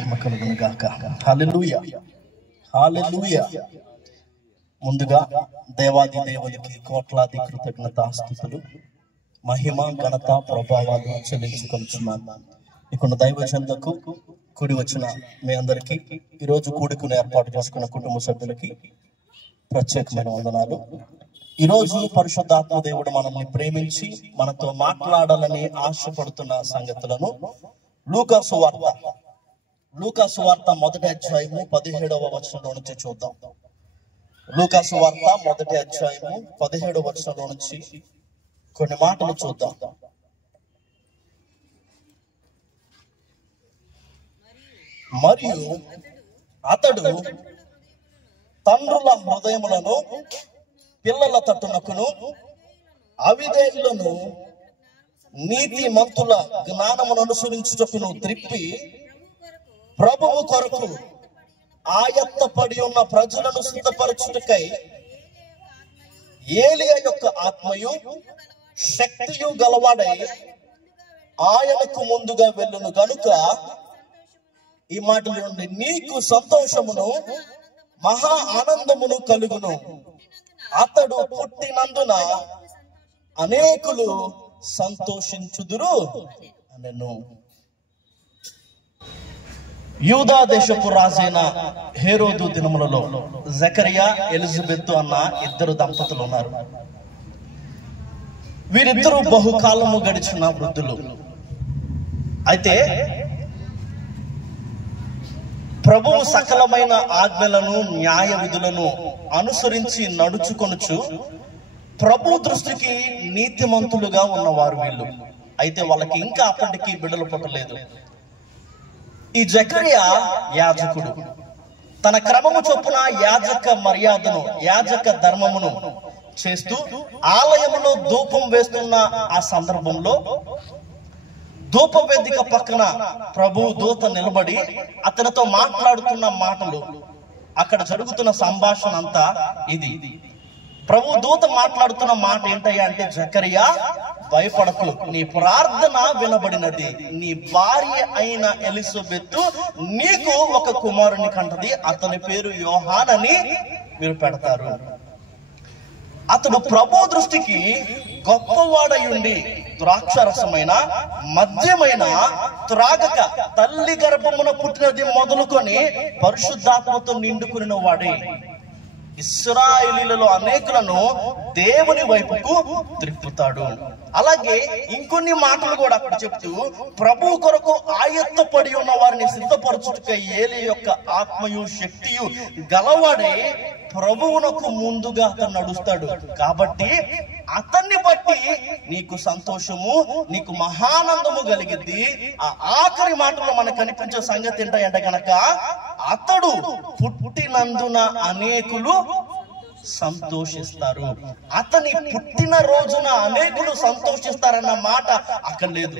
మహిమ కలుగును గాక. హల్లెలూయా, హల్లెలూయా. ముందుగా దేవాది దేవునికి కోట్లాది కృతజ్ఞతాస్తుతులు, మహిమ ఘనత ప్రభావాలు చెల్లించుకొనుచున్నాను. ఇక్కడ దైవజనులకు, కూడి వచ్చిన మీ అందరికీ, ఈరోజు కూడుకుని ఏర్పాటు చేసుకున్న కుటుంబ సభ్యులకి ప్రత్యేకమైన వందనాలు. ఈరోజు పరిశుద్ధాత్మ దేవుడు మనల్ని ప్రేమించి మనతో మాట్లాడాలని ఆశపడుతున్న సంగతులను లూకాసు వార్త మొదటి అధ్యాయము 17వ వచనంలో నుంచి చూద్దాం. లూకాసు వార్త మొదటి అధ్యాయము 17వ వచనంలో నుంచి కొన్ని మాటలు చూద్దాం. మరియు అతడు తండ్రుల హృదయములను పిల్లల తట్టునకును అవిధేయులను నీతి మంతుల జ్ఞానమును అనుసరించుటకును త్రిప్పి ప్రభువు కొరకు ఆయత్తపడి ఉన్న ప్రజలను సిద్ధపరచుటకై ఏలియా యొక్క ఆత్మయు శక్తియు గలవాడై ఆయనకు ముందుగా వెళ్ళును గనుక ఈ మాటల నుండి నీకు సంతోషమును మహా ఆనందమును కలుగును. అతడు పుట్టినందున అనేకులు సంతోషించుదురు అనెను. యూదా దేశపు రాజైన హేరోదు దినములలో జకరియా, ఎలిజబెత్ అన్న ఇద్దరు దంపతులు ఉన్నారు. వీరిద్దరూ బహుకాలము గడిచిన వృద్ధులు. అయితే ప్రభువు సకలమైన ఆజ్ఞలను న్యాయ విధులను అనుసరించి నడుచుకొనుచు ప్రభు దృష్టికి నీతిమంతులుగా ఉన్నవారు వీళ్ళు. అయితే వాళ్ళకి ఇంకా అప్పటికి బిడ్డలు పుట్టలేదు. ఈ జకరియా యాజకుడు. తన క్రమము చొప్పున యాజక మర్యాదను, యాజక ధర్మమును చేస్తూ ఆలయములో ధూపం వేస్తున్న ఆ సందర్భంలో ధూప వేదిక పక్కన ప్రభు దూత నిలబడి అతనితో మాట్లాడుతున్న మాటలు, అక్కడ జరుగుతున్న సంభాషణ అంతా ఇది. ప్రభు దూత మాట్లాడుతున్న మాట ఏంటయ్యా అంటే, జకరియా భయపడకు, నీ ప్రార్థన వినబడినది, నీ భార్య అయిన ఎలిజబెత్ నీకు ఒక కుమారుని కంటది, అతని పేరు యోహాన్ అని మీరు పెడతారు. అతడు ప్రభు దృష్టికి గొప్పవాడై ఉండి ద్రాక్షరసమైన మద్యమైన త్రాగక తల్లి గర్భమున పుట్టినది మొదలుకొని పరిశుద్ధాత్మతో నిండుకుని వాడే ఇశ్రాయేలీలలో అనేకులను దేవుని వైపుకు త్రిప్పుతాడు. అలాగే ఇంకొన్ని మాటలు కూడా అక్కడ చెప్తూ, ప్రభు కొరకు ఆయత్తపడి ఉన్న వారిని సిద్ధపరచుటకై ఏలియా యొక్క ఆత్మయు శక్తియు గలవాడే ప్రభువునకు ముందుగా అతను నడుస్తాడు. కాబట్టి అతన్ని బట్టి నీకు సంతోషము, నీకు మహానందము కలిగింది. ఆ ఆఖరి మాటలో మనకు కనిపించే సంగతి ఏంటంటే గనక, అతడు పుట్టినందున అనేకులు సంతోషిస్తారు. అతని పుట్టిన రోజున అనేకులు సంతోషిస్తారన్న మాట అక్కడ లేదు.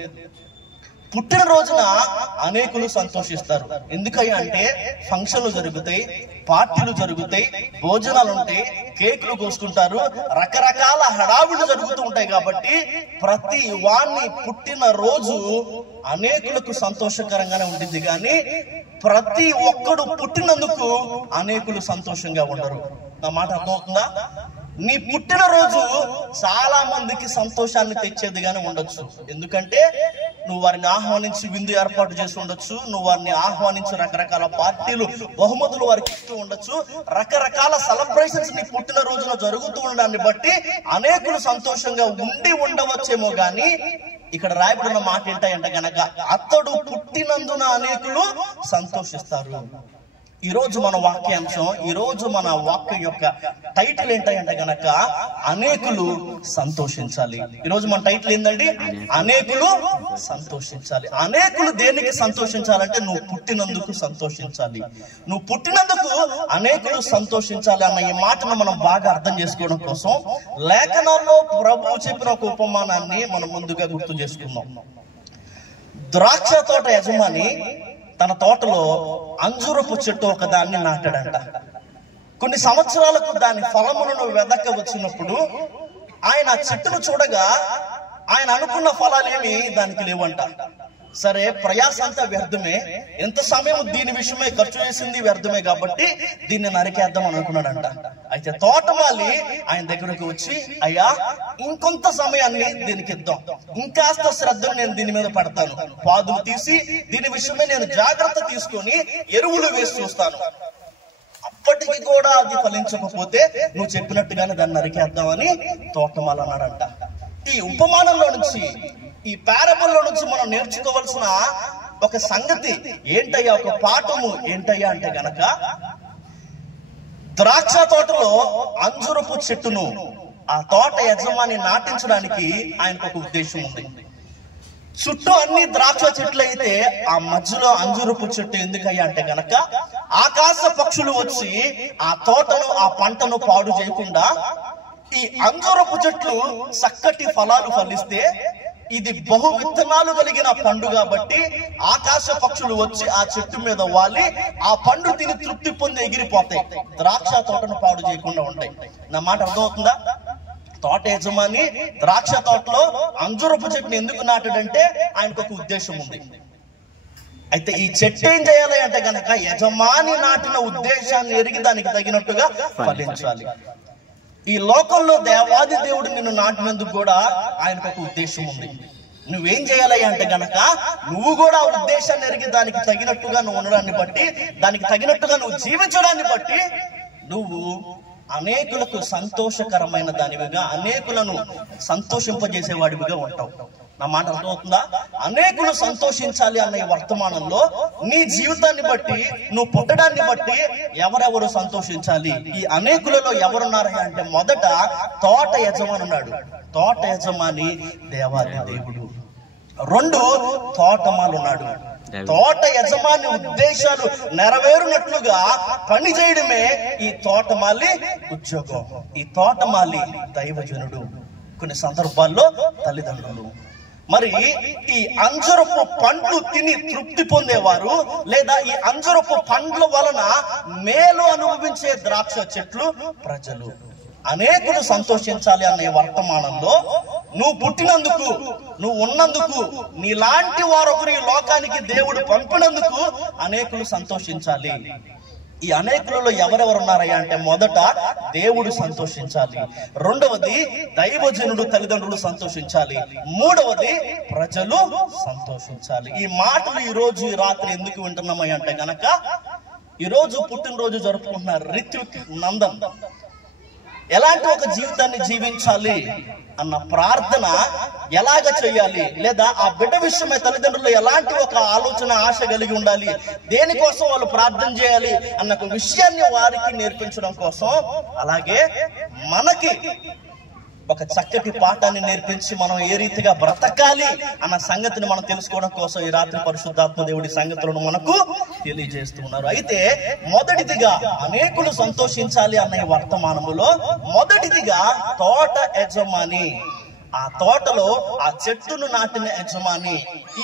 పుట్టిన రోజున అనేకులు సంతోషిస్తారు. ఎందుకయ్యా అంటే ఫంక్షన్లు జరుగుతాయి, పార్టీలు జరుగుతాయి, భోజనాలు ఉంటాయి, కేకులు కోసుకుంటారు, రకరకాల హడావిడులు జరుగుతూ ఉంటాయి. కాబట్టి ప్రతి వాణ్ణి పుట్టిన రోజు అనేకులకు సంతోషకరంగానే ఉంటుంది. కానీ ప్రతి ఒక్కడు పుట్టినందుకు అనేకులు సంతోషంగా ఉండరు. నా మాట అర్థమవుతుందా? నీ పుట్టినరోజు చాలా మందికి సంతోషాన్ని తెచ్చేది గానీ ఉండొచ్చు. ఎందుకంటే నువ్వు వారిని ఆహ్వానించి విందు ఏర్పాటు చేసి ఉండొచ్చు, నువ్వు వారిని ఆహ్వానించి రకరకాల పార్టీలు, బహుమతులు వారికి ఇస్తూ ఉండొచ్చు. రకరకాల సెలబ్రేషన్స్ నీ పుట్టినరోజున జరుగుతూ ఉండడాన్ని బట్టి అనేకులు సంతోషంగా ఉండి ఉండవచ్చేమో గాని ఇక్కడ రాయబడిన మాట ఏంటంటే గనక, అతడు పుట్టినందున అనేకులు సంతోషిస్తారు. ఈరోజు మన వాక్యాంశం, ఈరోజు మన వాక్యం యొక్క టైటిల్ ఏంటంటే గనక, అనేకులు సంతోషించాలి. ఈరోజు మన టైటిల్ ఏంటండి? అనేకులు సంతోషించాలి. అనేకులు దేనికి సంతోషించాలంటే, నువ్వు పుట్టినందుకు సంతోషించాలి. నువ్వు పుట్టినందుకు అనేకులు సంతోషించాలి అన్న ఈ మాటను మనం బాగా అర్థం చేసుకోవడం కోసం లేఖనాల్లో ప్రభువు చెప్పిన ఒక ఉపమానాన్ని మనం ముందుగా గుర్తు చేసుకుందాం. ద్రాక్ష తోట యజమాని తన తోటలో అంజూరపు చెట్టు ఒక దాన్ని నాటాడంట. కొన్ని సంవత్సరాలకు దాని ఫలములను వెదక వచ్చినప్పుడు ఆయన చెట్టును చూడగా ఆయన అనుకున్న ఫలాలేమి దానికి లేవంట. సరే ప్రయాస అంతా వ్యర్థమే, ఎంత సమయం దీని విషయమే ఖర్చు చేసింది వ్యర్థమే కాబట్టి దీన్ని నరికేద్దాం అని అనుకున్నాడంట. అయితే తోటమాలి ఆయన దగ్గరకు వచ్చి, అయ్యా ఇంకొంత సమయాన్ని దీనికి ఇద్దాం, ఇంకాస్త శ్రద్ధను నేను దీని మీద పెడతాను, పాదులు తీసి దీని విషయమే నేను జాగ్రత్త తీసుకొని ఎరువులు వేసి చూస్తాను, అప్పటికి కూడా అది ఫలించకపోతే నువ్వు చెప్పినట్టుగానే దాన్ని నరికేద్దామని తోటమాలి అన్నాడంట. ఈ ఉపమానంలో నుంచి, ఈ పారబుల్లో నుంచి మనం నేర్చుకోవాల్సిన ఒక సంగతి ఏంటయ్యా, ఒక పాఠము ఏంటయ్యా అంటే గనక, ద్రాక్ష తోటలో అంజురపు చెట్టును ఆ తోట యజమాని నాటించడానికి ఆయనకు ఒక ఉద్దేశం ఉంది. చుట్టూ అన్ని ద్రాక్ష చెట్లు అయితే ఆ మధ్యలో అంజురపు చెట్టు ఎందుకయ్యా అంటే గనక, ఆకాశ పక్షులు వచ్చి ఆ తోటను, ఆ పంటను పాడు చేయకుండా ఈ అంజురపు చెట్లు చక్కటి ఫలాలు ఫలిస్తే ఇది బహు విత్తనాలు కలిగిన పండు కాబట్టి ఆకాశ పక్షులు వచ్చి ఆ చెట్టు మీద వాలి ఆ పండు తిని తృప్తి పొంది ఎగిరిపోతాయి, ద్రాక్ష తోటను పాడు చేయకుండా ఉంటాయి. నా మాట అర్థమవుతుందా? తోట యజమాని ద్రాక్ష తోటలో అంజురపు చెట్టుని ఎందుకు నాటాడంటే ఆయనకు ఒక ఉద్దేశం ఉంది. అయితే ఈ చెట్టు ఏం చేయాలి అంటే గనక, యజమాని నాటిన ఉద్దేశాన్ని ఎరిగి దానికి తగినట్టుగా ఫలించాలి. ఈ లోకంలో దేవాది దేవుడు నిన్ను నాటినందుకు కూడా ఆయనకు ఒక ఉద్దేశం ఉంది. నువ్వేం చేయాలి అంటే గనక, నువ్వు కూడా ఉద్దేశాన్ని ఎరిగి దానికి తగినట్టుగా నువ్వు ఉండడాన్ని బట్టి, దానికి తగినట్టుగా నువ్వు జీవించడాన్ని బట్టి నువ్వు అనేకులకు సంతోషకరమైన దానివిగా, అనేకులను సంతోషింపజేసేవాడివిగా ఉంటావు. నా మాట అర్థమవుతుందా? అనేకులు సంతోషించాలి అన్న ఈ వర్తమానంలో నీ జీవితాన్ని బట్టి, నువ్వు పుట్టడాన్ని బట్టి ఎవరెవరు సంతోషించాలి? ఈ అనేకులలో ఎవరున్నారా అంటే, మొదట తోట యజమాని ఉన్నాడు. తోట యజమాని దేవాది దేవుడు. రెండు, తోటమాలి ఉన్నాడు. తోట యజమాని ఉద్దేశాలు నెరవేరునట్లుగా పని చేయడమే ఈ తోటమాలి ఉద్యోగం. ఈ తోటమాలి దైవజనుడు, కొన్ని సందర్భాల్లో తల్లిదండ్రులు. మరి ఈ అంజరపు పండ్లు తిని తృప్తి పొందేవారు, లేదా ఈ అంజరపు పండ్ల వలన మేలు అనుభవించే ద్రాక్ష చెట్లు ప్రజలు. అనేకులు సంతోషించాలి అనే వర్తమానంలో నువ్వు పుట్టినందుకు, నువ్వు ఉన్నందుకు, నీలాంటి వారొకరు ఈ లోకానికి దేవుడు పంపినందుకు అనేకులు సంతోషించాలి. ఈ అనేకులలో ఎవరెవరున్నారయ్యా అంటే, మొదట దేవుడు సంతోషించాలి, రెండవది దైవజనుడు తల్లిదండ్రులు సంతోషించాలి, మూడవది ప్రజలు సంతోషించాలి. ఈ మాటలు ఈ రోజు ఈ రాత్రి ఎందుకు వింటున్నామయ్య అంటే గనక, ఈ రోజు పుట్టినరోజు జరుపుకుంటున్నారు రిత్విక్ నందన్. ఎలాంటి ఒక జీవితాన్ని జీవించాలి అన్న ప్రార్థన ఎలాగ చేయాలి, లేదా ఆ బిడ్డ విషయమై తల్లిదండ్రులు ఎలాంటి ఒక ఆలోచన, ఆశ కలిగి ఉండాలి, దేనికోసం వాళ్ళు ప్రార్థన చేయాలి అన్న ఒక విషయాన్ని వారికి నేర్పించడం కోసం, అలాగే మనకి ఒక చక్కటి పాఠాన్ని నేర్పించి మనం ఏ రీతిగా బ్రతకాలి అన్న సంగతిని మనం తెలుసుకోవడం కోసం ఈ రాత్రి పరిశుద్ధాత్మ దేవుడి సంగతులను మనకు తెలియజేస్తున్నారు. అయితే మొదటిదిగా అనేకులు సంతోషించాలి అన్న ఈ వర్తమానములో మొదటిదిగా తోట యజమాని, ఆ తోటలో ఆ చెట్టును నాటిన యజమాని,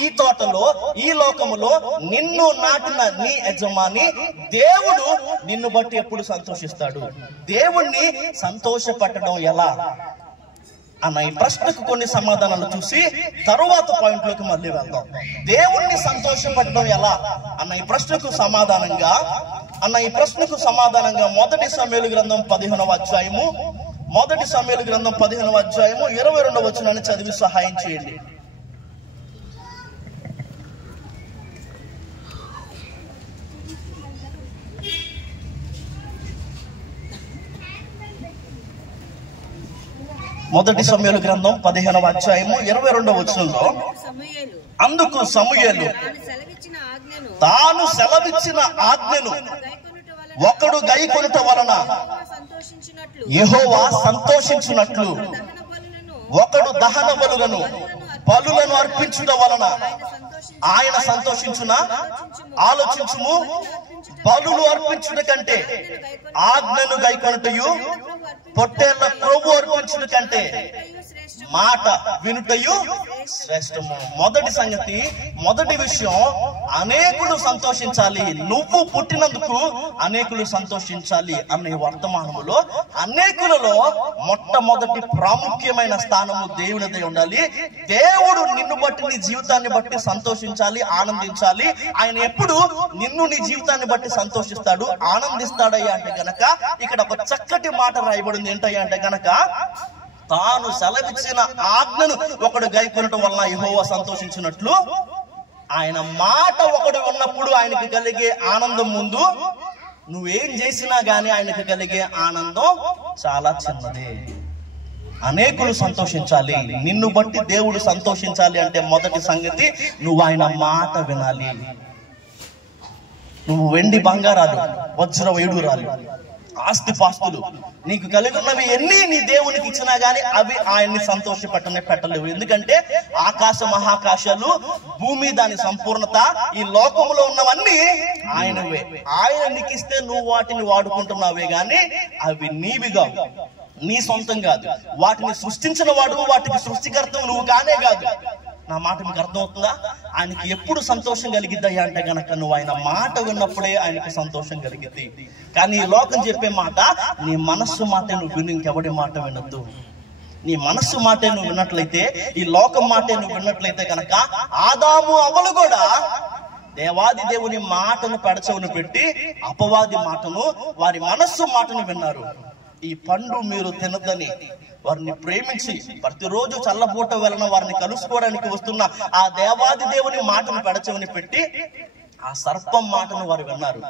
ఈ తోటలో, ఈ లోకములో నిన్ను నాటిన నీ యజమాని దేవుడు నిన్ను బట్టి ఎప్పుడు సంతోషిస్తాడు? దేవుణ్ణి సంతోషపెట్టడం ఎలా అన్న ఈ ప్రశ్నకు కొన్ని సమాధానాలు చూసి తరువాత పాయింట్ లోకి మళ్ళీ వెళ్దాం. దేవుణ్ణి సంతోషపెట్టడం ఎలా అన్న ఈ ప్రశ్నకు సమాధానంగా మొదటి సమూయేలు గ్రంథం 15వ అధ్యాయము, మొదటి సమూయేలు గ్రంథం 15వ అధ్యాయము 22వ వచనాన్ని చదివి సహాయం చేయండి. మొదటి సమూయేలు గ్రంథం 15వ అధ్యాయము 22వ వచనంలో, అందుకు సమూయేలు తాను సెలవిచ్చిన ఆజ్ఞను ఒకడు గైకొనుట వలన యెహోవా సంతోషించునట్లు ఒకడు దహన బలులను అర్పించుట వలన ఆయన సంతోషించున. ఆలోచించుము, బలులు అర్పించుట కంటే ఆజ్ఞను గైకొనుటయు, పొట్టేళ్ల క్రొవ్వు అర్పించుట కంటే మాట వినుటయు శ్రేష్టము. మొదటి సంగతి, మొదటి విషయం, అనేకులు సంతోషించాలి. నువ్వు పుట్టినందుకు అనేకులు సంతోషించాలి అనే వర్తమానములో అనేకులలో మొట్టమొదటి ప్రాముఖ్యమైన స్థానము దేవునిదే ఉండాలి. దేవుడు నిన్ను బట్టి, నీ జీవితాన్ని బట్టి సంతోషించాలి, ఆనందించాలి. ఆయన ఎప్పుడు నిన్ను, నీ జీవితాన్ని బట్టి సంతోషిస్తాడు, ఆనందిస్తాడయ్యా అంటే గనక ఇక్కడ ఒక చక్కటి మాట రాయబడింది. ఏంటయ్యా అంటే గనక, తాను సెలవిచ్చిన ఆజ్ఞను ఒకడు గైకొనటం వలన యెహోవా సంతోషించినట్లు ఆయన మాట ఒకడు ఉన్నప్పుడు ఆయనకి కలిగే ఆనందం ముందు నువ్వేం చేసినా గానీ ఆయనకి కలిగే ఆనందం చాలా చిన్నదే. అనేకులు సంతోషించాలి, నిన్ను బట్టి దేవుడు సంతోషించాలి అంటే మొదటి సంగతి, నువ్వు ఆయన మాట వినాలి. నువ్వు వెండి బంగారాలు, వజ్ర వైడూరాలు, ఆస్తిపాస్తులు నీకు కలిగి ఉన్నవి ఎన్ని నీ దేవునికి ఇచ్చినా గానీ అవి ఆయన్ని పెట్టలేవు. ఎందుకంటే ఆకాశ మహాకాశాలు, భూమి, దాని సంపూర్ణత, ఈ లోకములో ఉన్నవన్నీ ఆయనవే. ఆయన నీకు ఇస్తే నువ్వు వాటిని వాడుకుంటున్నావే గాని అవి నీవిగా, నీ సొంతం కాదు. వాటిని సృష్టించిన వాడు, వాటికి సృష్టికర్త నువ్వు కానే కాదు. నా మాట మీకు అర్థమవుతుందా? ఆయనకి ఎప్పుడు సంతోషం కలిగిద్దయ్యా అంటే గనక నువ్వు ఆయన మాట విన్నప్పుడే ఆయనకి సంతోషం కలిగిద్ది. కానీ ఈ లోకం చెప్పే మాట, నీ మనస్సు మాట నువ్వు విను, ఇంకెవడి మాట వినొద్దు. నీ మనస్సు మాటే నువ్వు విన్నట్లయితే, ఈ లోకం మాటే నువ్వు విన్నట్లయితే గనక ఆదాము అవ్వలు కూడా దేవాది దేవుని మాటను పెడచెవిన పెట్టి అపవాది మాటను, వారి మనస్సు మాటను విన్నారు. ఈ పండు మీరు తినదని వారిని ప్రేమించి ప్రతిరోజు చల్లపూట వలన వారిని కలుసుకోవడానికి వస్తున్న ఆ దేవాది దేవుని మాటను పెడచెవిని పెట్టి ఆ సర్పం మాటను వారు విన్నారు.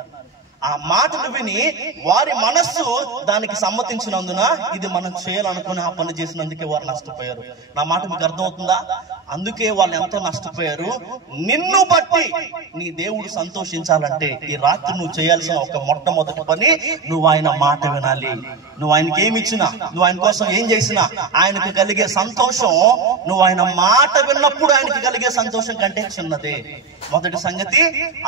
ఆ మాటను విని వారి మనస్సు దానికి సమ్మతించినందున ఇది మనం చేయాలనుకుని ఆ పని చేసినందుకే వారు నష్టపోయారు. నా మాట మీకు అర్థమవుతుందా? అందుకే వాళ్ళు ఎంతో నష్టపోయారు. నిన్ను బట్టి నీ దేవుడు సంతోషించాలంటే ఈ రాత్రి నువ్వు చేయాల్సిన ఒక మొట్టమొదటి పని, నువ్వు ఆయన మాట వినాలి. నువ్వు ఆయనకి ఏమి ఇచ్చినా, నువ్వు ఆయన కోసం ఏం చేసినా ఆయనకు కలిగే సంతోషం నువ్వు ఆయన మాట విన్నప్పుడు ఆయనకి కలిగే సంతోషం కంటే చిన్నదే. మొదటి సంగతి,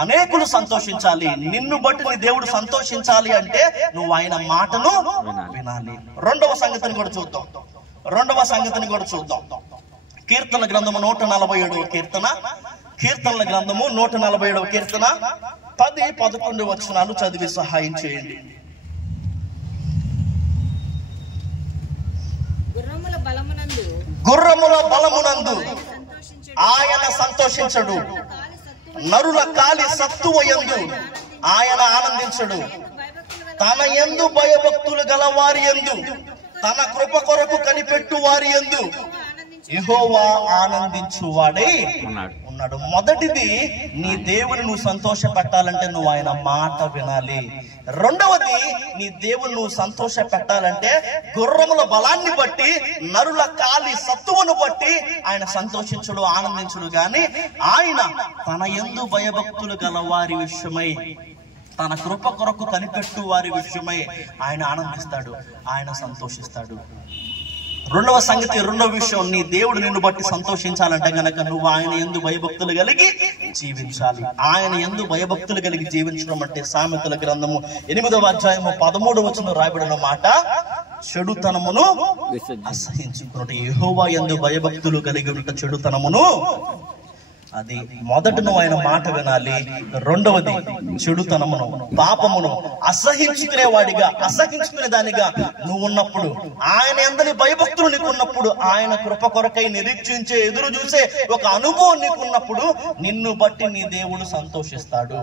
అనేకులు సంతోషించాలి. నిన్ను బట్టి నీ దేవుడు సంతోషించాలి అంటే నువ్వు ఆయన మాటను వినాలి. రెండవ సంగతిని కూడా చూద్దాం. కీర్తన గ్రంథము 147వ కీర్తన, కీర్తనల గ్రంథము 147వ కీర్తన 10-11 వచనాలు చదివి సహాయం చేయండి. గుర్రముల బలమునందు ఆయన సంతోషించడు, నరుల కాలి సత్తువయందు ఆయన ఆనందించడు. తన యందు భయభక్తులు గల వారి యందు, తన కృప కొరకు కనిపెట్టు వారి యందు యెహోవా ఆనందించువాడై ఉన్నాడు. మొదటిది, నీ దేవుని నువ్వు సంతోష పెట్టాలంటే నువ్వు ఆయన మాట వినాలి. రెండవది, నీ దేవుని నువ్వు సంతోష పెట్టాలంటే గుర్రముల బలాన్ని బట్టి, నరుల కాలి సత్తువను బట్టి ఆయన సంతోషించుడు, ఆనందించుడు గాని ఆయన తన యందు భయభక్తులు గల వారి విషయమై, తన కృప కొరకు కనిపెట్టు వారి విషయమై ఆయన ఆనందిస్తాడు, ఆయన సంతోషిస్తాడు. రెండవ సంగతి, రెండవ విషయం, నీ దేవుడు నిన్ను బట్టి సంతోషించాలంటే గనక నువ్వు ఆయన యందు భయభక్తులు కలిగి జీవించాలి. ఆయన యందు భయభక్తులు కలిగి జీవించడం అంటే సామెతల గ్రంథము 8వ అధ్యాయము 13వ వచనంలో రాయబడిన మాట, చెడుతనమును అసహించుకున్నట్టు. యెహోవా యందు భయభక్తులు కలిగి ఉంట చెడుతనమును, అది మొదట నువ్వు ఆయన మాట వినాలి. రెండవది, చెడుతనమును, పాపమును అసహించుకునే వాడిగా, అసహించుకునే దానిగా నువ్వు ఉన్నప్పుడు, ఆయన యందలి భయభక్తులు నీకు ఉన్నప్పుడు, ఆయన కృప కొరకై నిరీక్షించే, ఎదురు చూసే ఒక అనుభవం నీకు ఉన్నప్పుడు నిన్ను బట్టి నీ దేవుడు సంతోషిస్తాడు.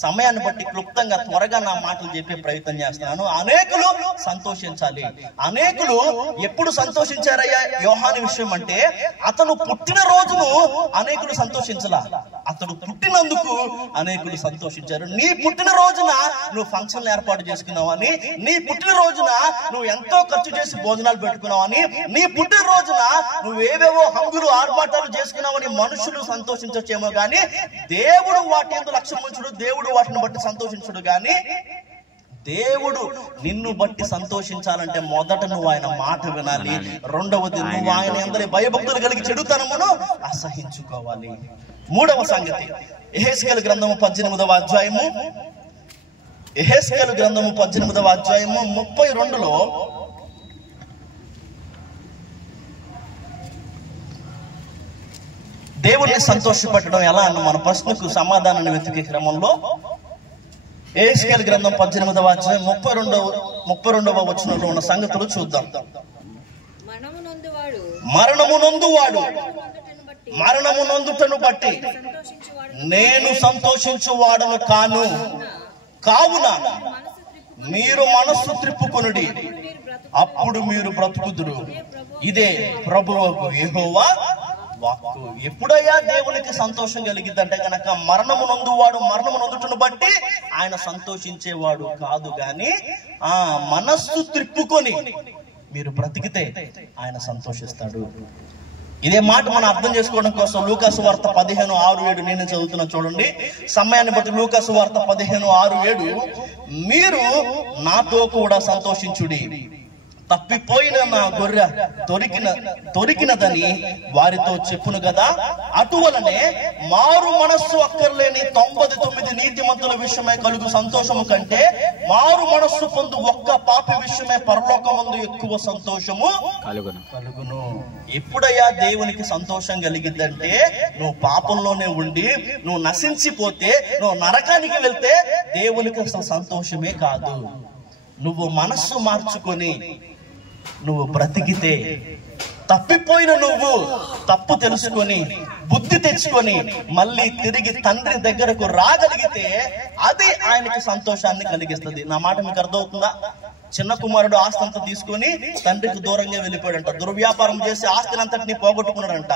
సమయాన్ని బట్టి క్లుప్తంగా త్వరగా నా మాటలు చెప్పే ప్రయత్నం చేస్తున్నాను. అనేకులు సంతోషించాలి. అనేకులు ఎప్పుడు సంతోషించారయ్యా యోహాను విషయం అంటే, అతను పుట్టిన రోజును అనేకులు సంతోషించలా, అతడు పుట్టినందుకు అనేకులు సంతోషించారు. నీ పుట్టిన రోజున నువ్వు ఫంక్షన్లు ఏర్పాటు చేసుకున్నావని, నీ పుట్టిన రోజున నువ్వు ఎంతో ఖర్చు చేసి భోజనాలు పెట్టుకున్నావని, నీ పుట్టిన రోజున నువ్వేవేవో హంగులు ఆర్భాటాలు చేసుకున్నావని మనుషులు సంతోషించొచ్చేమో గాని దేవుడు వాటి యందు లక్ష్యం ఉంచుడు, దేవుడు వాటిని బట్టి సంతోషించుడు గాని, దేవుడు నిన్ను బట్టి సంతోషించాలంటే మొదట నువ్వు ఆయన మాట వినాలి. రెండవది, నువ్వు ఆయన యందలి భయభక్తులు కలిగి చెడుతనమును అసహించుకోవాలి. మూడవ సంగతి, యెహెజ్కేలు గ్రంథము 18వ అధ్యాయము, యెహెజ్కేలు గ్రంథము 18వ అధ్యాయము 32లో దేవుణ్ణి సంతోషపెట్టడం ఎలా అన్న మన ప్రశ్నకు సమాధానాన్ని వెతికే క్రమంలో యెహెజ్కేలు గ్రంథం 18వ అధ్యాయం 32వ వచనంలో ఉన్న సంగతులు చూద్దాం. మరణము నొందువాడు మరణము నొందుటను బట్టి నేను సంతోషించువాడను కావున మీరు మనస్సు త్రిప్పుకొనుడి, అప్పుడు మీరు బ్రతుకుదురు. ఇదే ప్రభువు యెహోవా వాక్కు. ఎప్పుడయ్యా దేవునికి సంతోషం కలిగిద్దంటే గనక మరణము నొందుటను బట్టి ఆయన సంతోషించేవాడు కాదు గాని మనస్సు త్రిప్పుకొని మీరు బ్రతికితే ఆయన సంతోషిస్తాడు. ఇదే మాట మనం అర్థం చేసుకోవడం కోసం లూకాసు వార్త 15:6-7 నేను చదువుతున్నా చూడండి. సమయాన్ని బట్టి లూకాసు వార్త 15:6-7 మీరు నాతో కూడా సంతోషించుడి, తప్పిపోయిన నా గొర్రె దొరికినదని వారితో చెప్పును కదా. అటువలనే మారు మనస్సు అక్కర్లేని 99 నీతిమంతుల విషయమై కలుగు సంతోషము కంటే మారు మనస్సు పొందు ఒక్క పాపి విషయమై పరలోకమందు ఎక్కువ సంతోషము కలుగును. ఎప్పుడయ్యా దేవునికి సంతోషం కలిగిద్దంటే నువ్వు పాపంలోనే ఉండి నువ్వు నశించిపోతే, నువ్వు నరకానికి వెళ్తే దేవునికి అసలు సంతోషమే కాదు. నువ్వు మనస్సు మార్చుకొని నువ్వు బ్రతికితే, తప్పిపోయిన నువ్వు తప్పు తెలుసుకొని బుద్ధి తెచ్చుకొని మళ్ళీ తిరిగి తండ్రి దగ్గరకు రాగలిగితే అది ఆయనకి సంతోషాన్ని కలిగిస్తుంది. నా మాట మీకు అర్థమవుతుందా? చిన్న కుమారుడు ఆస్తి అంతా తీసుకొని తండ్రికి దూరంగా వెళ్ళిపోయాడంట. దుర్వ్యాపారం చేసి ఆస్తిని అంతటిని పోగొట్టుకున్నాడంట.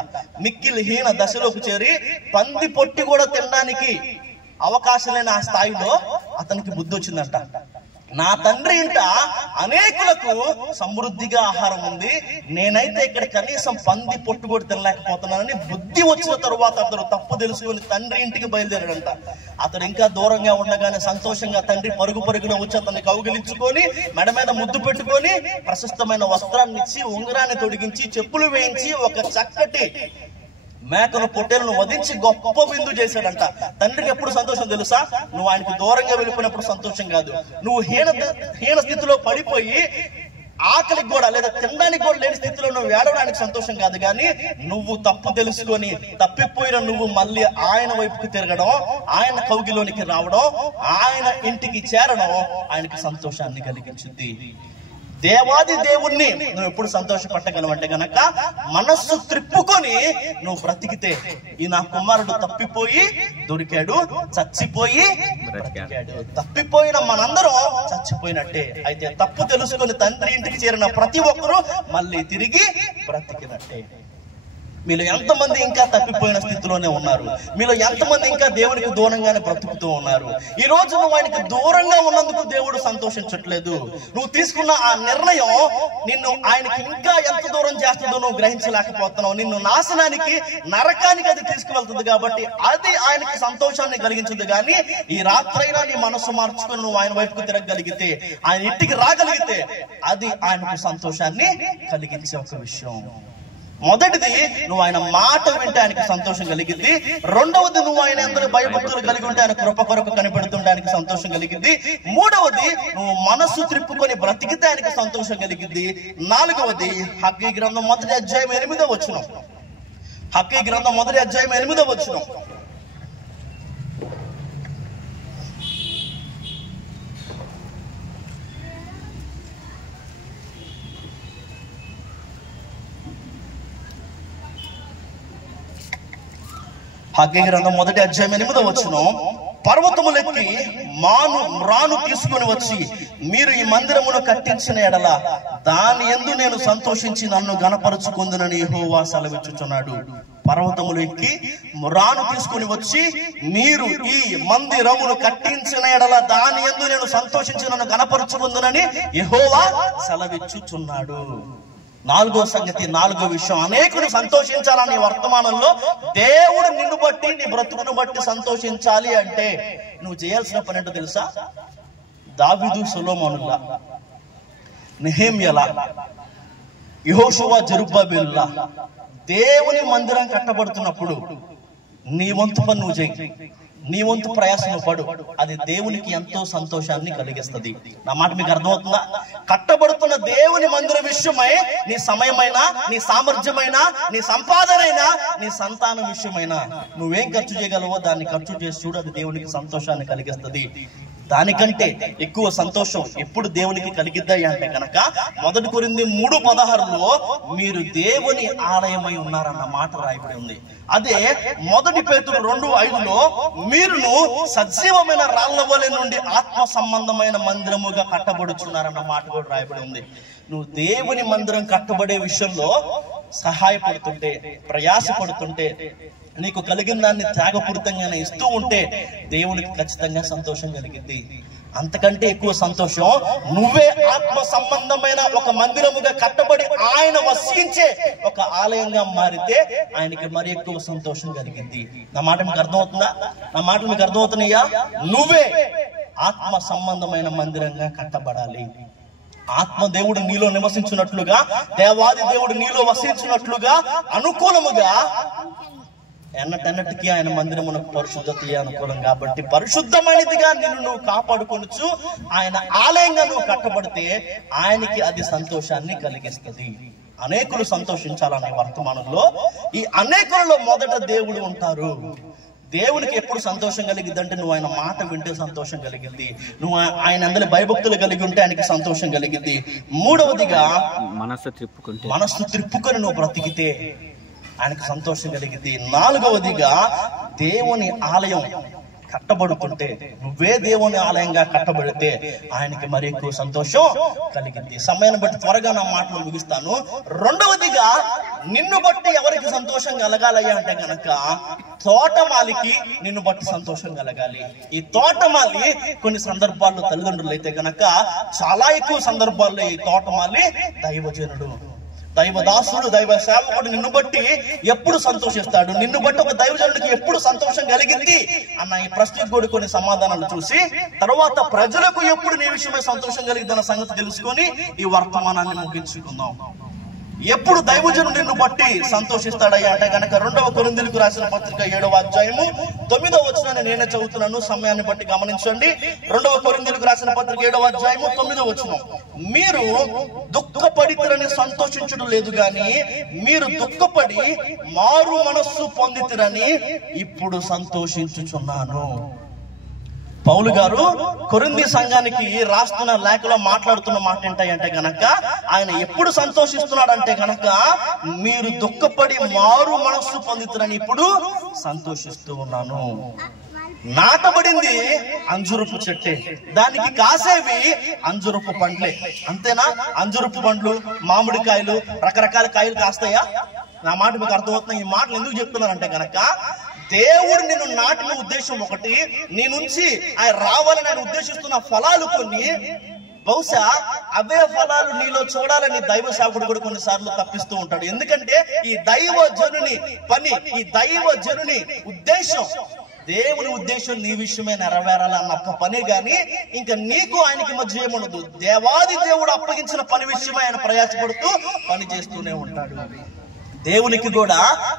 మిక్కిలి హీన దశలోకి చేరి పంది పొట్టి కూడా తినడానికి అవకాశం లేని ఆ స్థాయిలో అతనికి బుద్ధి వచ్చిందంట. నా తండ్రి ఇంట అనేకులకు సమృద్ధిగా ఆహారం ఉంది, నేనైతే ఇక్కడ కనీసం పంది పొట్టు కూడా తినలేకపోతున్నానని బుద్ధి వచ్చిన తరువాత అతడు తప్పు తెలుసుకొని తండ్రి ఇంటికి బయలుదేరాడంట. అతడు ఇంకా దూరంగా ఉండగానే సంతోషంగా తండ్రి పరుగున వచ్చి అతన్ని కౌగిలించుకొని మెడ మీద ముద్దు పెట్టుకొని ప్రశస్తమైన వస్త్రాన్ని ఇచ్చి, ఉంగరాన్ని తొడిగించి, చెప్పులు వేయించి, ఒక చక్కటి మేకను పొట్టేలను వధించి గొప్ప విందు చేశాడంట. తండ్రికి ఎప్పుడు సంతోషం తెలుసా? నువ్వు ఆయనకు దూరంగా వెళ్ళిపోయినప్పుడు సంతోషం కాదు. నువ్వు హీన స్థితిలో పడిపోయి ఆకలికి కూడా లేదా తినడానికి కూడా లేని స్థితిలో నువ్వు ఏడవడానికి సంతోషం కాదు. కానీ నువ్వు తప్పు తెలుసుకొని తప్పిపోయిన నువ్వు మళ్ళీ ఆయన వైపుకి తిరగడం, ఆయన కౌగిలోనికి రావడం, ఆయన ఇంటికి చేరడం ఆయనకి సంతోషాన్ని కలిగించుద్ది. దేవాది దేవుణ్ణి నువ్వు ఎప్పుడు సంతోషపట్టగలవంటే గనక మనస్సు త్రిప్పుకొని నువ్వు బ్రతికితే. ఈ నా కుమారుడు తప్పిపోయి దొరికాడు, చచ్చిపోయి బ్రతికాడు. తప్పిపోయిన మనందరం చచ్చిపోయినట్టే. అయితే తప్పు తెలుసుకొని తండ్రి ఇంటికి చేరిన ప్రతి ఒక్కరూ మళ్ళీ తిరిగి బ్రతికినట్టే. మీలో ఎంతమంది ఇంకా తప్పిపోయిన స్థితిలోనే ఉన్నారు? మీలో ఎంతమంది ఇంకా దేవునికి దూరంగానే బ్రతుకుతూ ఉన్నారు? ఈ రోజు నువ్వు ఆయనకి దూరంగా ఉన్నందుకు దేవుడు సంతోషించట్లేదు. నువ్వు తీసుకున్న ఆ నిర్ణయం నిన్ను ఆయనకి ఇంకా ఎంత దూరం చేస్తుందో నువ్వు గ్రహించలేకపోతున్నావు. నిన్ను నాశనానికి, నరకానికి అది తీసుకువెళ్తుంది. కాబట్టి అది ఆయనకి సంతోషాన్ని కలిగించదు. కానీ ఈ రాత్రైనా నీ మనస్సు మార్చుకొని నువ్వు ఆయన వైపుకు తిరగగలిగితే, ఆయన ఇంటికి రాగలిగితే అది ఆయనకు సంతోషాన్ని కలిగించే ఒక విషయం. మొదటిది, నువ్వు ఆయన మాట వింటే ఆయనకి సంతోషం కలిగింది. రెండవది, నువ్వు ఆయన అందరూ భయభక్తులు కలిగి ఉంటే ఆయన కృప కొరకు కనిపెడుతుంటే ఆయనకి సంతోషం కలిగింది. మూడవది, నువ్వు మనస్సు త్రిప్పుకొని బ్రతికితే ఆయనకి సంతోషం కలిగింది. నాలుగవది, హగ్గీ గ్రంథం 1వ అధ్యాయం 8వ వచనం. హగ్గీ గ్రంథం 1వ అధ్యాయం 8వ వచనం. హగ్గీ గ్రంథం 1వ అధ్యాయం 8వ వచనం. పర్వతములెక్కి రాను తీసుకొని వచ్చి మీరు ఈ మందిరమును కట్టించిన ఎడల దాని యందు నేను సంతోషించి నన్ను గణపరుచుకుందునని యెహోవా సెలవిచ్చుచున్నాడు. పర్వతములు ఎక్కి రాను తీసుకొని వచ్చి మీరు ఈ మందిరమును కట్టించిన ఎడల దాని యందు నేను సంతోషించి నన్ను గణపరుచుకుందునని యెహోవా సెలవిచ్చుచున్నాడు. నాలుగో సంగతి, నాలుగో విషయం, అనేకులు సంతోషించాలని వర్తమానంలో దేవుడు నిన్ను బట్టి, నీ బ్రతుకును బట్టి సంతోషించాలి అంటే నువ్వు చేయాల్సిన పని ఏంటో తెలుసా? దావీదు, సొలొమోనులా, నెహెమ్యాలా, యెహోషువ, జెరుబ్బాబెలులా దేవుని మందిరం కట్టబడుతున్నప్పుడు నీ వంతు పని నువ్వు చేయి. నీ వంతు ప్రయాసం పడు, అది దేవునికి ఎంతో సంతోషాన్ని కలిగిస్తుంది. నా మాట మీకు అర్థమవుతుందా? కట్టబడుతున్న దేవుని మందిర విషయమై నీ సమయమైనా, నీ సామర్థ్యమైనా, నీ సంపాదనైనా, నీ సంతానం విషయమైనా నువ్వేం ఖర్చు చేయగలవో దాన్ని ఖర్చు చేసి చూడు, అది దేవునికి సంతోషాన్ని కలిగిస్తుంది. దానికంటే ఎక్కువ సంతోషం ఎప్పుడు దేవునికి కలిగిద్దాయి అంటే కనుక 1 కొరింథీ 3:16లో మీరు దేవుని ఆలయమై ఉన్నారన్న మాట రాయబడి ఉంది. అదే 1 పేతురు 2:5లో మీరును సజీవమైన రాళ్ల వలె నుండి ఆత్మ సంబంధమైన మందిరముగా కట్టబడుచున్నారన్న మాట కూడా రాయబడి ఉంది. నువ్వు దేవుని మందిరం కట్టబడే విషయంలో సహాయపడుతుంటే, ప్రయాసపడుతుంటే, నీకు కలిగిన దాన్ని త్యాగపూరితంగానే ఇస్తూ ఉంటే దేవునికి ఖచ్చితంగా సంతోషం కలిగింది. అంతకంటే ఎక్కువ సంతోషం నువ్వే ఆత్మ సంబంధమైన ఒక మందిరముగా కట్టబడి ఆయన వసించే ఒక ఆలయంగా మారితే ఆయనకి మరి ఎక్కువ సంతోషం కలిగింది. నా మాట మీకు అర్థమవుతుందా? నా మాటలు మీకు అర్థమవుతున్నాయా? నువ్వే ఆత్మ సంబంధమైన మందిరంగా కట్టబడాలి. ఆత్మ దేవుడు నీలో నివసించినట్లుగా, దేవాది దేవుడు నీలో వసించినట్లుగా అనుకూలముగా ఎన్నటన్నిటికీ ఆయన మందిరమునకు పరిశుద్ధత అనుకూలం. కాబట్టి పరిశుద్ధమైనదిగా నిన్ను నువ్వు కాపాడుకొనుచు ఆయన ఆలయంగా నువ్వు కట్టబడితే ఆయనకి అది సంతోషాన్ని కలిగిస్తుంది. అనేకులు సంతోషించాలనే వర్తమానంలో ఈ అనేకులలో మొదట దేవుడు ఉంటారు. దేవునికి ఎప్పుడు సంతోషం కలిగింది అంటే నువ్వు ఆయన మాట వింటే సంతోషం కలిగింది, నువ్వు ఆయన అందరి భయభక్తులు కలిగి ఉంటే ఆయనకి సంతోషం కలిగింది. మూడవదిగా మనస్సు త్రిప్పుకొని నువ్వు బ్రతికితే ఆయనకు సంతోషం కలిగింది. 4వదిగా దేవుని ఆలయం కట్టబడుతుంటే, నువ్వే దేవుని ఆలయంగా కట్టబడితే ఆయనకి మరి ఎక్కువ సంతోషం కలిగింది. సమయాన్ని బట్టి త్వరగా నా మాటలు ముగిస్తాను. 2వదిగా నిన్ను బట్టి ఎవరికి సంతోషం కలగాలయ్యా అంటే గనక తోటమాలికి నిన్ను బట్టి సంతోషం కలగాలి. ఈ తోటమాలి కొన్ని సందర్భాల్లో తల్లిదండ్రులు అయితే గనక చాలా ఎక్కువ సందర్భాల్లో ఈ తోటమాలి దైవజనుడు, దైవదాసుడు, దైవ సేవకుడు నిన్ను బట్టి ఎప్పుడు సంతోషిస్తాడు, నిన్ను బట్టి ఒక దైవజనుడికి ఎప్పుడు సంతోషం కలిగింది అన్న ఈ ప్రశ్నకు కూడా కొన్ని సమాధానాలు చూసి తర్వాత ప్రజలకు ఎప్పుడు నీ విషయమై సంతోషం కలిగింది అన్న సంగతి తెలుసుకొని ఈ వర్తమానాన్ని ముగించుకుందాం. ఎప్పుడు దైవజనుడు నిన్ను బట్టి సంతోషిస్తాడయ్యా అంటే కనుక 2 కొరింథీయులకు రాసిన పత్రిక 7వ అధ్యాయము 9వ వచనాన్ని నేనే చదువుతున్నాను, సమయాన్ని బట్టి గమనించండి. 2 కొరింథీయులకు రాసిన పత్రిక 7వ అధ్యాయము 9వ వచనం. మీరు దుఃఖపడితిరని సంతోషించడం లేదు గాని మీరు దుఃఖపడి మారు మనస్సు పొందితిరని ఇప్పుడు సంతోషించుచున్నాను. పౌలు గారు కొరింథీ సంఘానికి రాస్తున్న లేఖలో మాట్లాడుతున్న మాట ఏంటంటే గనక ఆయన ఎప్పుడు సంతోషిస్తున్నాడంటే గనక మీరు దుఃఖపడి మారు మనస్సు పొందుతారని ఇప్పుడు సంతోషిస్తూ ఉన్నాను. నాటబడింది అంజురపు చెట్టే, దానికి కాసేవి అంజురపు పండ్లే. అంతేనా? అంజురపు పండ్లు, మామిడికాయలు, రకరకాల కాయలు కాస్తాయా? నా మాట మీకు అర్థమవుతున్నా? ఈ మాటలు ఎందుకు చెప్తున్నానంటే గనక దేవుడు నిన్ను నాటిన ఉద్దేశం ఒకటి, నీ నుంచి ఆయన రావాలని ఆయన ఉద్దేశిస్తున్న ఫలాలు కొన్ని, బహుశా అవే ఫలాలు నీలో చూడాలని దైవ సేవకుడు కూడా కొన్నిసార్లు తప్పిస్తూ ఉంటాడు. ఎందుకంటే ఈ దైవ జనుని పని, ఈ దైవ జనుని ఉద్దేశం, దేవుని ఉద్దేశం నీ విషయమే నెరవేరాలన్న ఒక్క పని గాని ఇంకా నీకు ఆయనకి మధ్య ఏముండదు. దేవాది దేవుడు అప్పగించిన పని విషయమై ఆయన ప్రయాసపడుతూ పని చేస్తూనే ఉంటాడు. దేవునికి కూడా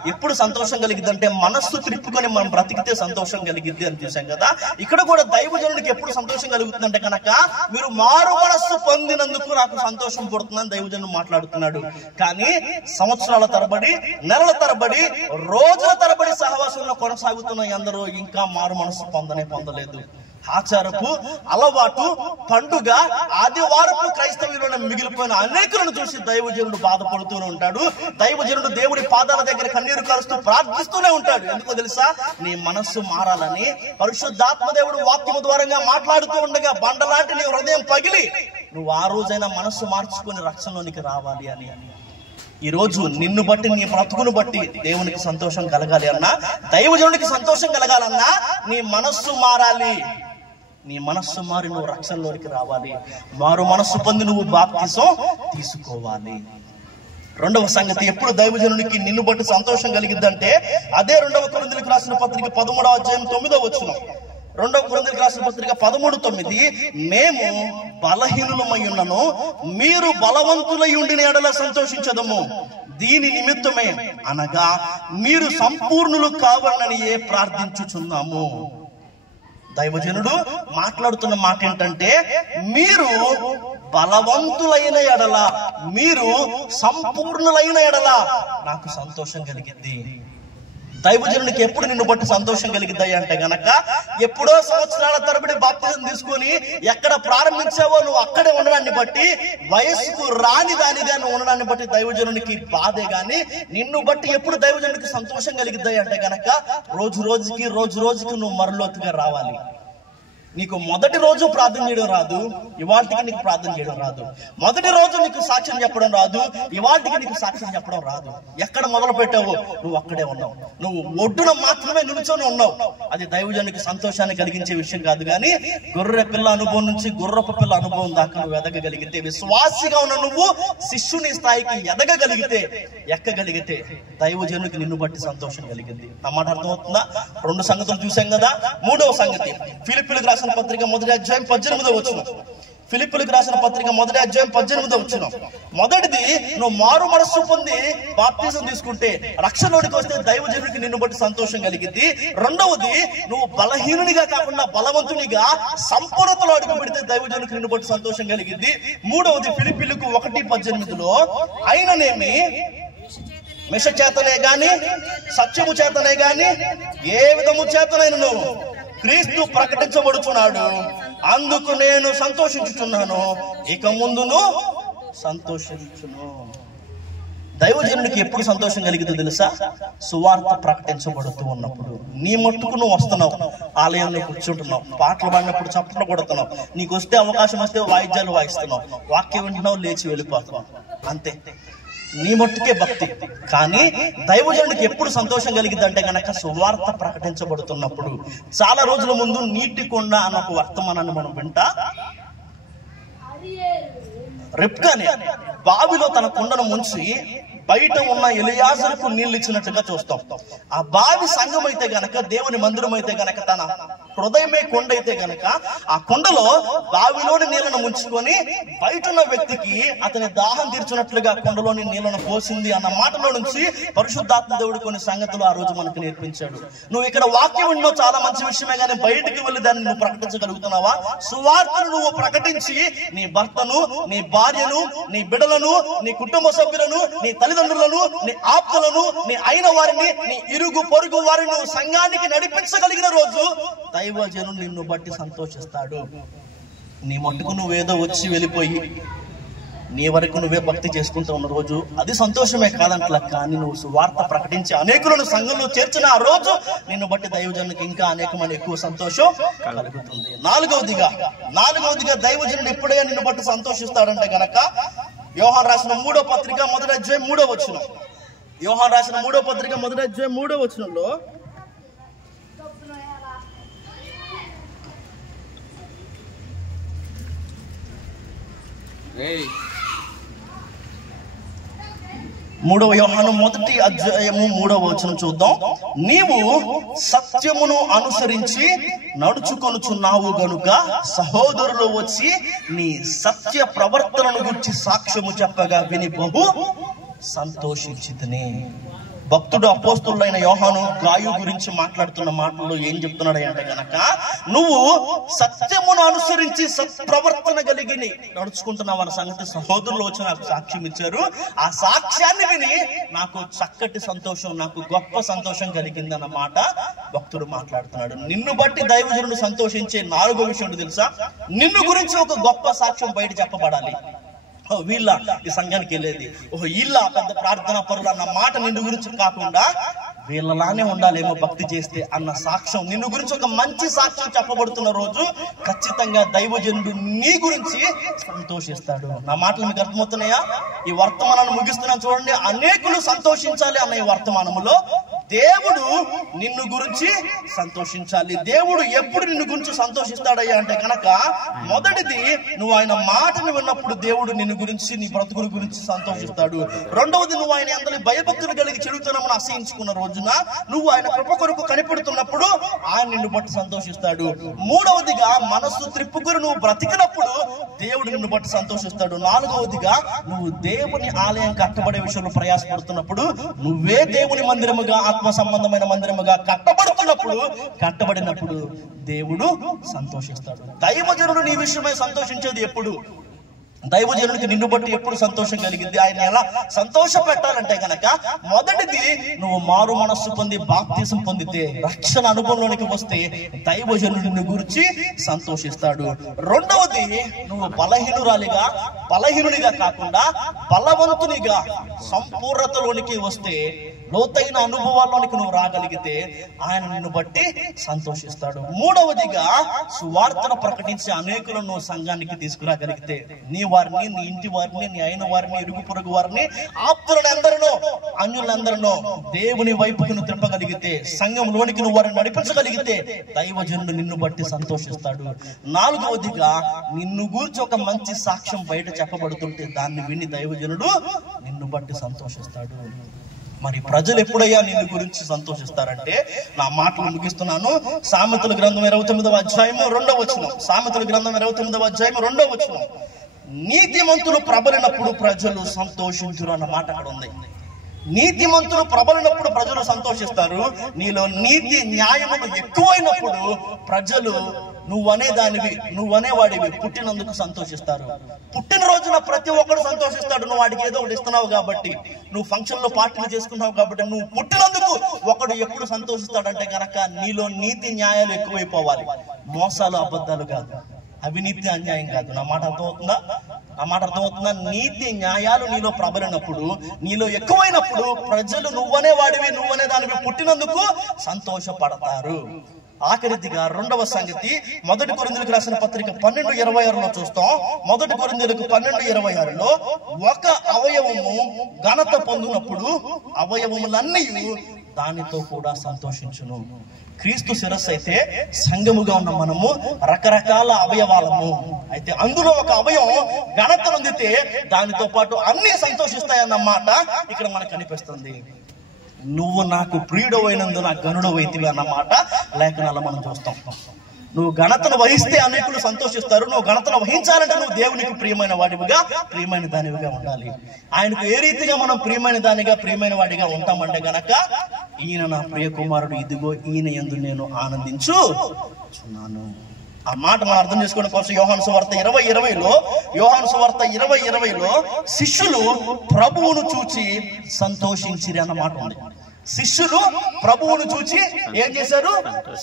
ఎప్పుడు సంతోషం కలిగిద్ది అంటే మనస్సు త్రిప్పుకొని మనం బ్రతికితే సంతోషం కలిగిద్ది అని చూసాం కదా. ఇక్కడ కూడా దైవజనుడికి ఎప్పుడు సంతోషం కలుగుతుందంటే కనుక మీరు మారు మనస్సు పొందినందుకు నాకు సంతోషం పడుతుందని దైవజనుడు మాట్లాడుతున్నాడు. కానీ సంవత్సరాల తరబడి, నెలల తరబడి, రోజుల తరబడి సహవాసంలో కొనసాగుతున్న ఎందరో ఇంకా మారు మనస్సు పొందలేదు. ఆచారపు అలవాటు, పండుగ, ఆదివారపు క్రైస్తవులను మిగిలిపోయిన అనేకులను చూసి దైవజనుడు బాధపడుతూనే ఉంటాడు. దైవజనుడు దేవుడి పాదాల దగ్గర కన్నీరు కారుస్తూ ప్రార్థిస్తూనే ఉంటాడు. ఎందుకో తెలుసా? నీ మనస్సు మారాలని. పరిశుద్ధాత్మ దేవుడు వాక్యము ద్వారంగా మాట్లాడుతూ ఉండగా బండలాంటి నీ హృదయం పగిలి నువ్వు ఆ రోజైనా మనస్సు మార్చుకొని రక్షణలోనికి రావాలి అని. ఈ రోజు నిన్ను బట్టి, నీ బ్రతుకును బట్టి దేవునికి సంతోషం కలగాలి అన్నా, దైవజనుడికి సంతోషం కలగాలన్నా నీ మనస్సు మారాలి. నీ మనస్సు మారి నువ్వు రక్షణలోనికి రావాలి. మారు మనస్సు పొంది నువ్వు బాప్తిసం తీసుకోవాలి. 2వ సంగతి, ఎప్పుడు దైవజనునికి నిన్ను బట్టి సంతోషం కలిగిద్దంటే అదే 2 కొరింథీయులకు రాసిన పత్రిక 13వ అధ్యాయం 9వ వచనం. 2 కొరింథీయులకు రాసిన పత్రిక 13:9 మేము బలహీనులమై ఉన్నను మీరు బలవంతులై ఉండిన ఎడల సంతోషించదము. దీని నిమిత్తమే అనగా మీరు సంపూర్ణులు కావాలని ప్రార్థించుచున్నాము. దైవజనుడు మాట్లాడుతున్న మాట ఏంటంటే, మీరు బలవంతులైన ఎడల, మీరు సంపూర్ణులైన ఎడల నాకు సంతోషం కలిగింది. దైవజనునికి ఎప్పుడు నిన్ను బట్టి సంతోషం కలిగిద్దాయి అంటే గనక, ఎప్పుడో సంవత్సరాల తరబడి బాప్తిజం తీసుకొని ఎక్కడ ప్రారంభించావో నువ్వు అక్కడే ఉండడాన్ని బట్టి, వయస్సుకు రాని దానిదే నువ్వు ఉండడాన్ని బట్టి దైవజనునికి బాధే గాని, నిన్ను బట్టి ఎప్పుడు దైవజనునికి సంతోషం కలిగిద్దాయి అంటే గనక, రోజు రోజుకి నువ్వు మరలోతుగా రావాలి. నీకు మొదటి రోజు ప్రార్థన చేయడం రాదు, ఇవాళకి నీకు ప్రార్థన చేయడం రాదు. మొదటి రోజు నీకు సాక్ష్యం చెప్పడం రాదు, ఇవాళకి నీకు సాక్ష్యం చెప్పడం రాదు. ఎక్కడ మొదలు పెట్టావు నువ్వు అక్కడే ఉన్నావు. నువ్వు ఒడ్డున మాత్రమే నిలుచొని ఉన్నావు. అది దైవజనునికి సంతోషాన్ని కలిగించే విషయం కాదు. కానీ గొర్రె పిల్ల అనుభవం నుంచి గుర్రపు పిల్ల అనుభవం దాకా నువ్వు ఎదగగలిగితే, విశ్వాసిగా ఉన్న నువ్వు శిష్యుని స్థాయికి ఎక్కగలిగితే దైవజనునికి నిన్ను బట్టి సంతోషం కలిగింది. నా మాట అర్థమవుతుందా? 2 సంగతులు చూసాం కదా. 3వ సంగతి, ఫిలిప్పీయులకు రాసిన పత్రిక 1వ అధ్యాయం 18వ వచనం. ఫిలిప్పీయులకు రాసిన పత్రిక 1వ అధ్యాయం 18వ వచనం. మొదటిది, నువ్వు మారు మనస్సు పొంది బాప్తిజం తీసుకుంటే, రక్షణలోనికి వస్తే దైవజనుడికి నిన్ను బట్టి సంతోషం కలిగింది. రెండవది, నువ్వు బలహీనునిగా కాకుండా బలవంతునిగా సంపూర్ణతలో అడుగు పెడితే దైవజనుడికి నిన్ను బట్టి సంతోషం కలిగింది. మూడవది, ఫిలిప్పీయులకు 1:18, అయిననేమి మిష చేతనే గాని, సత్యము చేతనే గాని, ఏ విధము చేతనైన నువ్వు క్రీస్తు ప్రకటించబడుచున్నాడు, అందుకు నేను సంతోషించుచున్నాను, ఇక ముందును సంతోషించును. దైవజనుడికి ఎప్పుడు సంతోషం కలిగిందో తెలుసా? సువార్త ప్రకటించబడుతూ ఉన్నప్పుడు. నీ మట్టుకు నువ్వు వస్తున్నావు, ఆలయంలో కూర్చుంటున్నావు, పాటలు పాడినప్పుడు చప్పట్లు కొడుతున్నావు, నీకు వస్తే అవకాశం వస్తే వాయిద్యాలు వాయిస్తున్నావు, వాక్యం వింటున్నావు, లేచి వెళ్ళిపోతున్నావు, అంతే. నీ మట్టుకే భక్తి. కానీ దైవజనుడికి ఎప్పుడు సంతోషం కలిగింది అంటే గనక, సువార్త ప్రకటించబడుతున్నప్పుడు. చాలా రోజుల ముందు నీటి కొండ అన్న ఒక వర్తమానాన్ని మనం వింటా, రెబ్కానే బావిలో తన కుండను ముంచి బయట ఉన్న ఎలియాజరుకు నీళ్లు ఇచ్చినట్టుగా చూస్తాం. ఆ బావి సంఘం అయితే గనక, దేవుని మందిరం అయితే గనక, తన హృదయమే కొండ అయితే గనక, ఆ కొండలో బావిలోని నీళ్లను ముంచుకొని బయట ఉన్న వ్యక్తికి అతని దాహం తీర్చినట్లుగా కొండలోని నీళ్లను పోసింది అన్న మాటలో నుంచి పరిశుద్ధాత్మ దేవుడు కొన్ని సంగతులు ఆ రోజు మనకు నేర్పించాడు. నువ్వు ఇక్కడ వాక్యం విన్నో చాలా మంచి విషయమే, కానీ బయటికి వెళ్ళి దాన్ని నువ్వు ప్రకటించగలుగుతున్నావా? సువార్తను నువ్వు ప్రకటించి నీ భర్తను, నీ భార్యను, నీ బిడ్డలను, నీ కుటుంబ సభ్యులను, నీ తల్లిదండ్రులను, నీ ఆప్తులను, నీ అయిన వారిని, నీ ఇరుగు పొరుగు వారిని నువ్వు సంఘానికి నడిపించగలిగిన రోజు దైవజనుడు నిన్ను బట్టి సంతోషిస్తాడు. నీ మట్టుకు నువ్వేదో వచ్చి వెళ్ళిపోయి నీ వరకు నువ్వే భక్తి చేసుకుంటూ ఉన్న రోజు అది సంతోషమే కాదంటలా. కానీ నువ్వు సువార్త ప్రకటించి అనేకులను సంఘంలో చేర్చిన ఆ రోజు నిన్ను బట్టి దైవజనునికి ఇంకా అనేకమైన ఎక్కువ సంతోషం కలుగుతుంది. నాలుగవదిగా దైవజనుడు ఎప్పుడే నిన్ను బట్టి సంతోషిస్తాడంటే గనక, యోహాను రాసిన 3వ పత్రిక 1వ అధ్యాయం 3వ వచనం. యోహాను రాసిన 3వ పత్రిక 1వ అధ్యాయం 3వ వచనంలో, యోహాను 1వ అధ్యాయము 3వ వచనం చూద్దాం. నీవు సత్యమును అనుసరించి నడుచుకొనుచున్నావు గనుక సహోదరులు వచ్చి నీ సత్య ప్రవర్తనను గురించి సాక్ష్యము చెప్పగా విని బహు సంతోషించితిని. భక్తుడు అపోస్తులైన యోహాను గాయు గురించి మాట్లాడుతున్న మాటల్లో ఏం చెప్తున్నాడు అంటే గనక, నువ్వు సత్యమును అనుసరించి సత్ప్రవర్తన కలిగి నడుచుకుంటున్నావు అన్న సంగతి సహోదరులు వచ్చి నాకు సాక్ష్యం ఇచ్చారు. ఆ సాక్ష్యాన్ని విని నాకు చక్కటి సంతోషం, నాకు గొప్ప సంతోషం కలిగింది అన్న మాట భక్తుడు మాట్లాడుతున్నాడు. నిన్ను బట్టి దైవజనుడు సంతోషించే 4వ విషయం తెలుసా? నిన్ను గురించి ఒక గొప్ప సాక్ష్యం బయట చెప్పబడాలి. వీళ్ళ ఈ సంఘానికి వెళ్ళేది, వీళ్ళ పెద్ద ప్రార్థనా పరులు అన్న మాట నిన్ను గురించి కాకుండా, వీళ్ళలానే ఉండాలేమో భక్తి చేస్తే అన్న సాక్ష్యం, నిన్ను గురించి ఒక మంచి సాక్ష్యం చెప్పబడుతున్న రోజు ఖచ్చితంగా దైవజనుడు నీ గురించి సంతోషిస్తాడు. నా మాటలు మీకు అర్థమవుతున్నాయా? ఈ వర్తమానాన్ని ముగిస్తున్నాను చూడండి. అనేకులు సంతోషించాలి అన్న ఈ వర్తమానములో దేవుడు నిన్ను గురించి సంతోషించాలి. దేవుడు ఎప్పుడు నిన్ను గురించి సంతోషిస్తాడయ్యా అంటే కనుక, మొదటిది నువ్వు ఆయన మాటను విన్నప్పుడు దేవుడు నిన్ను గురించి, నీ బ్రతుకుల గురించి సంతోషిస్తాడు. రెండవది, నువ్వు ఆయన అందరి భయభక్తులు కలిగి చెడుతనమును అసహించుకున్న రోజున నువ్వు ఆయన కృప కొరకు కనిపెడుతున్నప్పుడు ఆయన నిన్ను బట్టి సంతోషిస్తాడు. మూడవదిగా, మనస్సు త్రిప్పుకుని నువ్వు బ్రతికినప్పుడు దేవుడు నిన్ను బట్టి సంతోషిస్తాడు. నాలుగవదిగా, నువ్వు దేవుని ఆలయం కట్టబడే విషయంలో ప్రయాసపడుతున్నప్పుడు, నువ్వే దేవుని మందిరముగా ఆ ఆత్మ సంబంధమైన మందిరముగా కట్టబడినప్పుడు దేవుడు సంతోషిస్తాడు. దైవజనుడు నీ విషయమై సంతోషించేది ఎప్పుడు? దైవజనుడికి నిన్ను బట్టి ఎప్పుడు సంతోషం కలిగింది? ఆయన ఎలా సంతోష పెట్టాలంటే గనక, మొదటిది నువ్వు మారు మనస్సు పొంది బాప్తిసం పొందితే, రక్షణ అనుభవంలోనికి వస్తే దైవజనుడిని గురించి సంతోషిస్తాడు. రెండవది, నువ్వు బలహీనునిగా కాకుండా బలవంతునిగా సంపూర్ణతలోనికి వస్తే, లోతైన అనుభవాల్లోనికి నువ్వు రాగలిగితే ఆయన నిన్ను బట్టి సంతోషిస్తాడు. మూడవదిగా, సువార్తను ప్రకటించే అనేకులను నువ్వు సంఘానికి తీసుకురాగలిగితే, నీ వారిని, నీ ఇంటి వారిని, నీ అయిన వారిని, ఇరుగు పొరుగు వారిని, ఆప్తులను అందరినో అన్యులందరినో దేవుని వైపుకి నువ్వు తిప్పగలిగితే, సంఘంలోనికి నువ్వు వారిని నడిపించగలిగితే దైవజనుడు నిన్ను బట్టి సంతోషిస్తాడు. నాలుగవదిగా, నిన్ను గూర్చి ఒక మంచి సాక్ష్యం బయట చెప్పబడుతుంటే దాన్ని విని దైవజనుడు నిన్ను బట్టి సంతోషిస్తాడు. మరి ప్రజలు ఎప్పుడయ్యా నిన్ను గురించి సంతోషిస్తారంటే, నా మాటలు ముగిస్తున్నాను. సామెతల గ్రంథం 29వ అధ్యాయము 2వ వచనం. సామెతల గ్రంథం 29వ అధ్యాయము 2వ వచనం. నీతిమంతులు ప్రబలినప్పుడు ప్రజలు సంతోషించురు అన్న మాట అక్కడ ఉంది. నీతిమంతులు ప్రబలినప్పుడు ప్రజలు సంతోషిస్తారు. నీలో నీతి న్యాయములు ఎక్కువైనప్పుడు ప్రజలు నువ్వనేవాడివి పుట్టినందుకు సంతోషిస్తారు. పుట్టిన రోజున ప్రతి ఒక్కరు సంతోషిస్తాడు. నువ్వు వాడికి ఏదో ఒకటి ఇస్తున్నావు కాబట్టి, నువ్వు ఫంక్షన్ లో పార్టీలు చేసుకున్నావు కాబట్టి, నువ్వు పుట్టినందుకు ఒకడు ఎప్పుడు సంతోషిస్తాడంటే గనక నీలో నీతి న్యాయాలు ఎక్కువైపోవాలి. మోసాలు, అబద్ధాలు కాదు, అవినీతి, అన్యాయం కాదు. నా మాట అర్థమవుతుందా? నీతి న్యాయాలు నీలో ప్రబలినప్పుడు, నీలో ఎక్కువైనప్పుడు ప్రజలు నువ్వనే దానివి పుట్టినందుకు సంతోషపడతారు. ఆఖరిదిగా రెండవ సంగతి, 1 కొరింథీయులకు రాసిన పత్రిక 12:26లో చూస్తాం. 1 కొరింథీయులకు 12:26లో, ఒక అవయవము ఘనత పొందినప్పుడు అవయవములన్నీ దానితో కూడా సంతోషించును. క్రీస్తు శిరస్సు అయితే సంఘముగా ఉన్న మనము రకరకాల అవయవాలము. అయితే అందులో ఒక అవయవం ఘనత పొందితే దానితో పాటు అన్ని సంతోషిస్తాయన్నమాట ఇక్కడ మనకు కనిపిస్తుంది. నువ్వు నాకు ప్రియుడవైనందున గనుడవైతివి అన్నమాట లేఖనాల్లో మనం చూస్తాం. నువ్వు ఘనతను వహిస్తే అనేకులు సంతోషిస్తారు. నువ్వు ఘనతను వహించాలంటే నువ్వు దేవునికి ప్రియమైన వాడివిగా, ప్రియమైన దానివిగా ఉండాలి. ఆయనకు ఏ రీతిగా మనం ప్రియమైన వాడిగా ఉంటామంటే గనక, ఈయన నా ప్రియ కుమారుడు, ఇదిగో ఈయన యందు నేను ఆనందించుచున్నాను. ఆ మాట మనం అర్థం చేసుకోవడం కోసం యోహాను సువార్త 20:20లో శిష్యులు ప్రభువును చూచి సంతోషించిరి అన్న మాట ఉంది. శిష్యులు ప్రభువును చూచి ఏం చేశారు?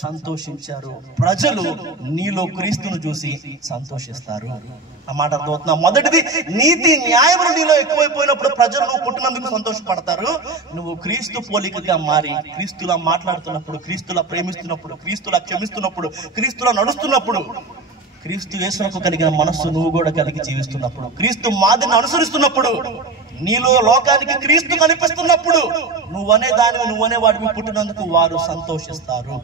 సంతోషించారు. ప్రజలు నీలో క్రీస్తును చూసి సంతోషిస్తారు. ఆ మాట అర్థమవుతుందా? మొదటిది, నీతి న్యాయములు నీలో ఎక్కువైపోయినప్పుడు ప్రజలు నువ్వు పుట్టినందుకు సంతోషపడతారు. నువ్వు క్రీస్తు పోలికగా మారి క్రీస్తులా మాట్లాడుతున్నప్పుడు, క్రీస్తులా ప్రేమిస్తున్నప్పుడు, క్రీస్తులా క్షమిస్తున్నప్పుడు, క్రీస్తులా నడుస్తున్నప్పుడు, క్రీస్తు యేసునకు కలిగిన మనస్సు నువ్వు కూడా కలిగి జీవిస్తున్నప్పుడు, క్రీస్తు మాదిరిని అనుసరిస్తున్నప్పుడు, నీలో లోకానికి క్రీస్తు కనిపిస్తున్నప్పుడు, నువ్వనే వాడిని పుట్టినందుకు వారు సంతోషిస్తారు.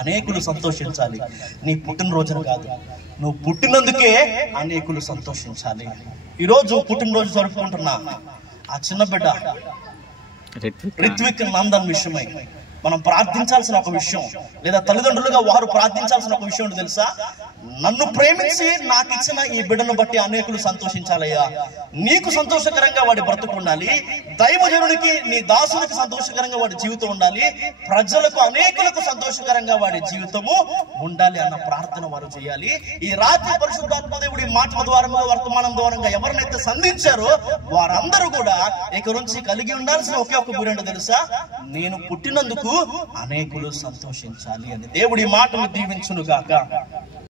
అనేకులు సంతోషించాలి. నీ పుట్టినరోజును కాదు, నువ్వు పుట్టినందుకే అనేకులు సంతోషించాలి. ఈరోజు పుట్టినరోజు జరుపుకుంటున్నా ఆ చిన్న బిడ్డ రిత్విక్ నందన్ విషయమై మనం ప్రార్థించాల్సిన ఒక విషయం, లేదా తల్లిదండ్రులుగా వారు ప్రార్థించాల్సిన ఒక విషయం తెలుసా? నన్ను ప్రేమించి నాకు ఇచ్చిన ఈ బిడ్డను బట్టి అనేకులు సంతోషించాలయ్యా. నీకు సంతోషకరంగా వాడి బ్రతుకు ఉండాలి, దైవజనునికి, నీ దాసునికి సంతోషకరంగా వాడి జీవితం ఉండాలి, ప్రజలకు అనేకులకు సంతోషకరంగా వాడి జీవితము ఉండాలి అన్న ప్రార్థన వారు చేయాలి. ఈ రాత్రి పరిశుద్ధాత్మ దేవుడి మాటల ద్వారా, వర్తమానం ద్వారా ఎవరినైతే సంధించారో వారందరూ కూడా ఇక నుంచి కలిగి ఉండాల్సిన ఒకే ఒక గురి తెలుసా? నేను పుట్టినందుకు అనేకులు సంతోషించాలి అని. దేవుడి మాటలు దీవించును గాక.